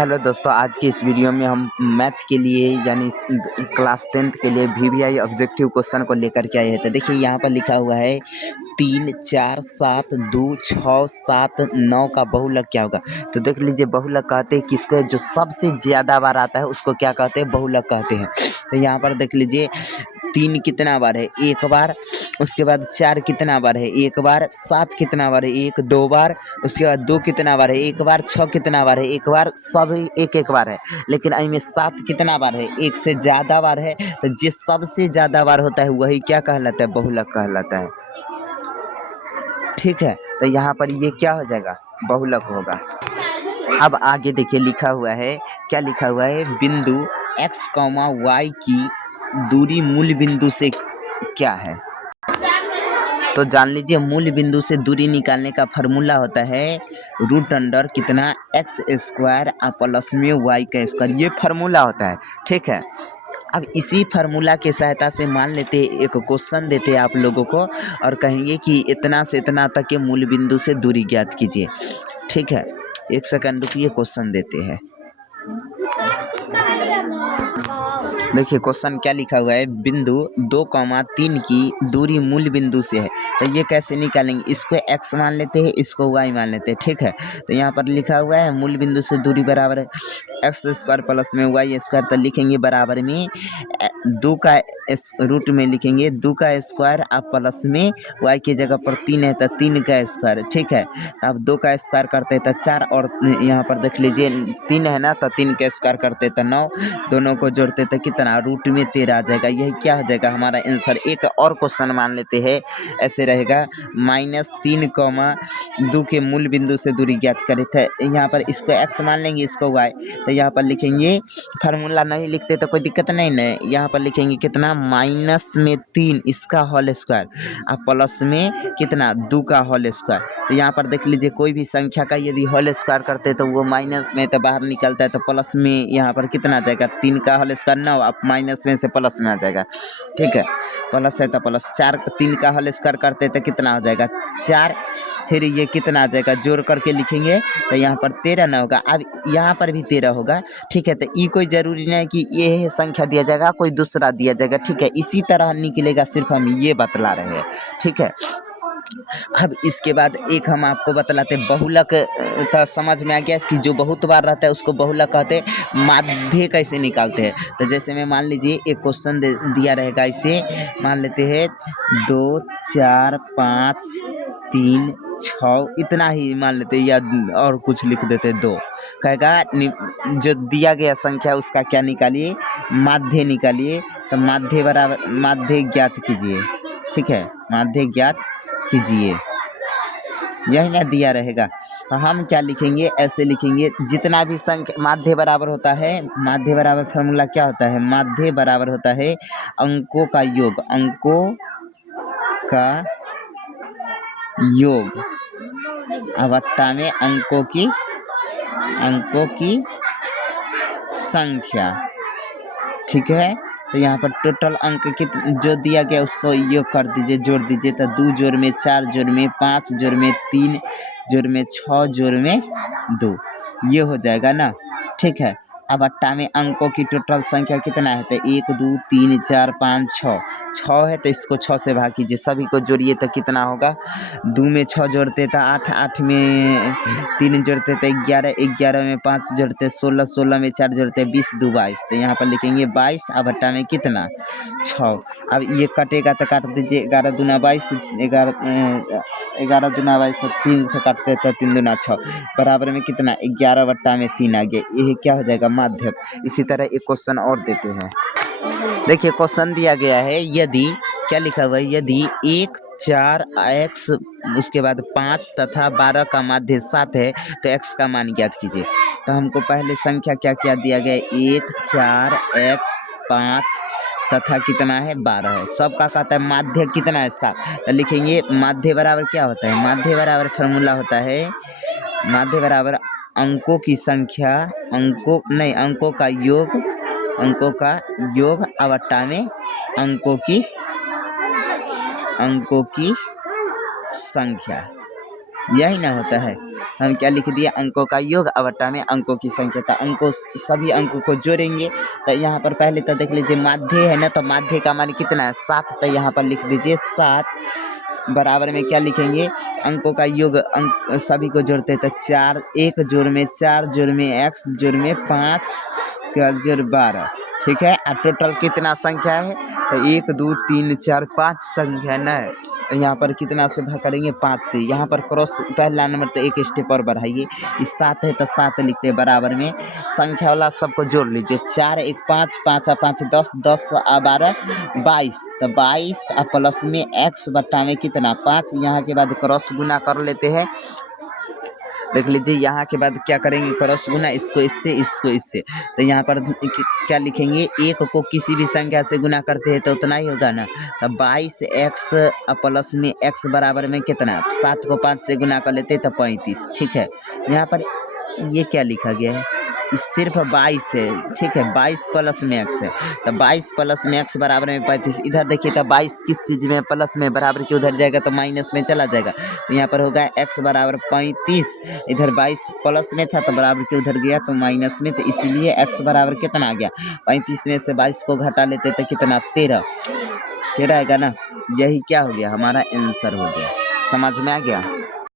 Hello दोस्तों, आज की इस वीडियो में हम मैथ के लिए यानी क्लास 10th के लिए वीवीआई ऑब्जेक्टिव क्वेश्चन को लेकर के आए हैं। तो देखिए यहाँ पर लिखा हुआ है 3, 4, 7, 2, 6, 7, 9 का बहुलक क्या होगा। तो देख लीजिए, बहुलक कहते हैं किसको, जो सबसे ज़्यादा बार आता है उसको क्या कहते हैं, बहुलक कहते हैं। तो यहाँ पर देख लीजिए 3 कितना बार है, एक बार। उसके बाद 4 कितना बार है, एक बार। 7 कितना बार है, 1 2 बार। उसके बाद 2 कितना बार है, एक बार। 6 कितना बार है, एक बार। सब एक एक बार है, लेकिन इनमें 7 कितना बार है, एक से ज़्यादा बार है। तो जो सबसे ज़्यादा बार होता है वही क्या कहलाता है, बहुलक कहलाता है। ठीक है, तो यहाँ पर ये क्या हो जाएगा, बहुलक होगा। अब आगे देखिए लिखा हुआ है, क्या लिखा हुआ है, बिंदु x, y की दूरी मूल बिंदु से क्या है। तो जान लीजिए, मूल बिंदु से दूरी निकालने का फार्मूला होता है √अंडर कितना x स्क्वायर प्लस में y का स्क्वायर, ये फार्मूला होता है। ठीक है, अब इसी फार्मूला के सहायता से मान लेते एक क्वेश्चन देते आप लोगों को और कहेंगे कि इतना से इतना तक के मूल बिंदु से दूरी ज्ञात कीजिए। ठीक है, एक सेकंड रुकिए, क्वेश्चन देते हैं। देखिए क्वेश्चन क्या लिखा हुआ है, बिंदु 2, 3 की दूरी मूल बिंदु से है। तो ये कैसे निकालेंगे, इसको x मान लेते हैं, इसको y मान लेते हैं। ठीक है, तो यहाँ पर लिखा हुआ है मूल बिंदु से दूरी बराबर है x स्क्वायर प्लस में y स्क्वायर। तो लिखेंगे बराबर में 2 का रूट में लिखेंगे 2 का स्क्वायर आप प्लस में y की जगह पर 3 है तो 3 का स्क्वायर। ठीक है, तो आप 2 का स्क्वायर करते हैं तो 4, और यहाँ पर देख लीजिए 3 है ना, तो 3 का स्क्वायर करते तो 9, दोनों को जोड़ते तो कितना, रूट में 13 आ जाएगा। यही क्या हो जाएगा हमारा आंसर। एक और क्वेश्चन मान लेते हैं, ऐसे रहेगा -3, 2 के मूल बिंदु से दूरी ज्ञात करे थे। यहाँ पर इसको x मान लेंगे, इसको y। तो यहाँ पर लिखेंगे, फार्मूला नहीं लिखते तो कोई दिक्कत नहीं ना, यहाँ पर लिखेंगे कितना, -3 इसका होल स्क्वायर और प्लस में कितना 2 का होल स्क्वायर। तो यहाँ पर देख लीजिए, कोई भी संख्या का यदि होल स्क्वायर करते तो वो माइनस में तो बाहर निकलता है, तो प्लस में यहाँ पर कितना आ जाएगा, 3 का होल स्क्वायर 9, अब माइनस में से प्लस में आ जाएगा। ठीक है, प्लस है तो प्लस, 4 3 का होल स्क्वायर करते तो कितना हो जाएगा 4, फिर ये कितना आ जाएगा, जोड़ करके लिखेंगे तो यहाँ पर 13 ना होगा, अब यहाँ पर भी 13 होगा। ठीक है, तो ये कोई ज़रूरी नहीं कि ये संख्या दिया जाएगा, कोई दूसरा दिया जाएगा। ठीक है, इसी तरह निकलेगा, सिर्फ हम ये बतला रहे हैं। ठीक है, अब इसके बाद एक हम आपको बतलाते बहुलक। तो समझ में आ गया कि जो बहुत बार रहता है उसको बहुलक कहते हैं। माध्य कैसे निकालते हैं, तो जैसे में मान लीजिए एक क्वेश्चन दिया रहेगा, इसे मान लेते हैं 2, 4, 5, 3, 6 इतना ही मान लेते हैं, या और कुछ लिख देते 2। कहेगा जो दिया गया संख्या उसका क्या निकालिए, माध्य निकालिए। तो माध्य बराबर, माध्य ज्ञात कीजिए। ठीक है, माध्य ज्ञात कीजिए, यही ना दिया रहेगा। तो हम क्या लिखेंगे, ऐसे लिखेंगे, जितना भी संख्या माध्य बराबर होता है, माध्य बराबर फार्मूला क्या होता है, माध्य बराबर होता है अंकों का योग, अंकों का योग अवट्टा में अंकों की संख्या। ठीक है, तो यहाँ पर टोटल अंक जो दिया गया उसको योग कर दीजिए, जोड़ दीजिए। तो 2 जोड़ में 4 जोड़ में 5 जोड़ में 3 जोड़ में 6 जोड़ में 2, ये हो जाएगा ना। ठीक है, अब अट्टा में अंकों की टोटल संख्या कितना है, तो 1 2 3 4 5 6 है, तो इसको 6 से भाग कीजिए, सभी को जोड़िए तो कितना होगा, 2 में 6 जोड़ते तो 8, 8 में 3 जोड़ते तो 11, 11 में 5 जोड़ते 16, 16 में 4 जोड़ते 20, 2 22। तो यहाँ पर लिखेंगे 22, अब अट्टा में कितना 6। अब ये कटेगा तो काट दीजिए, 11 दूना 22, 11 दूना 22, 3 से काटते तो 3 दूना 6, बराबर में कितना 11/3 आ गया। यही क्या हो जाएगा, माध्यक। इसी तरह एक क्वेश्चन और देते हैं। देखिए क्वेश्चन दिया गया है, यदि क्या लिखा हुआ है, यदि 1, 4 x उसके बाद 5 तथा 12 का माध्य 7 है तो x का मान ज्ञात कीजिए। तो हमको पहले संख्या क्या क्या दिया गया है, 1, 4 x 5 तथा कितना है 12 है, सबका कहता है माध्य कितना है 7। तो लिखेंगे माध्य बराबर क्या होता है, माध्य बराबर फार्मूला होता है, माध्य बराबर अंकों की संख्या, अंकों का योग अवट्टा में अंकों की संख्या। यही ना होता है। तो हम क्या लिख दिए, अंकों का योग अवटा में अंकों की संख्या। तो अंकों सभी अंकों को जोड़ेंगे। तो यहाँ पर पहले तो देख लीजिए माध्य है ना, तो माध्य का मान कितना है 7। तो यहाँ पर लिख दीजिए 7 बराबर में क्या लिखेंगे, अंकों का योग अंक सभी को जोड़ते हैं। तो 4 1 जोड़ में 4 जोड़ में x जोड़ में 5 उसके बाद जोड़ 12। ठीक है। और टोटल कितना संख्या है, तो 1 2 3 4 5 संख्या न है। यहाँ पर कितना से भाग करेंगे 5 से। यहाँ पर क्रॉस पहला नंबर तो एक स्टेप और बढ़ाइए, इस 7 है तो 7 लिखते हैं बराबर में संख्या वाला सबको जोड़ लीजिए। 4 1 5 5 5 10 10 12 22। तो 22 और प्लस में x बट्टा में कितना 5। यहाँ के बाद क्रॉस गुना कर लेते हैं। देख लीजिए यहाँ के बाद क्या करेंगे, क्रॉस गुना, इसको इससे इसको इससे। तो यहाँ पर क्या लिखेंगे, एक को किसी भी संख्या से गुना करते हैं तो उतना ही होगा ना। तो 22x प्लस में x बराबर में कितना, 7 को 5 से गुना कर लेते हैं तो 35। ठीक है। यहाँ पर ये क्या लिखा गया है, इस सिर्फ 22 है। ठीक है। 22 प्लस में x है, तो 22 प्लस में x बराबर में 35। इधर देखिए तो 22 किस चीज़ में प्लस में, बराबर के उधर जाएगा तो माइनस में चला जाएगा। तो यहाँ पर होगा x बराबर 35। इधर 22 प्लस में था तो बराबर के उधर गया तो माइनस में, तो इसीलिए x बराबर कितना आ गया 35 में से 22 को घटा लेते तो कितना 13 आएगा ना। यही क्या हो गया, हमारा आंसर हो गया। समझ में आ गया।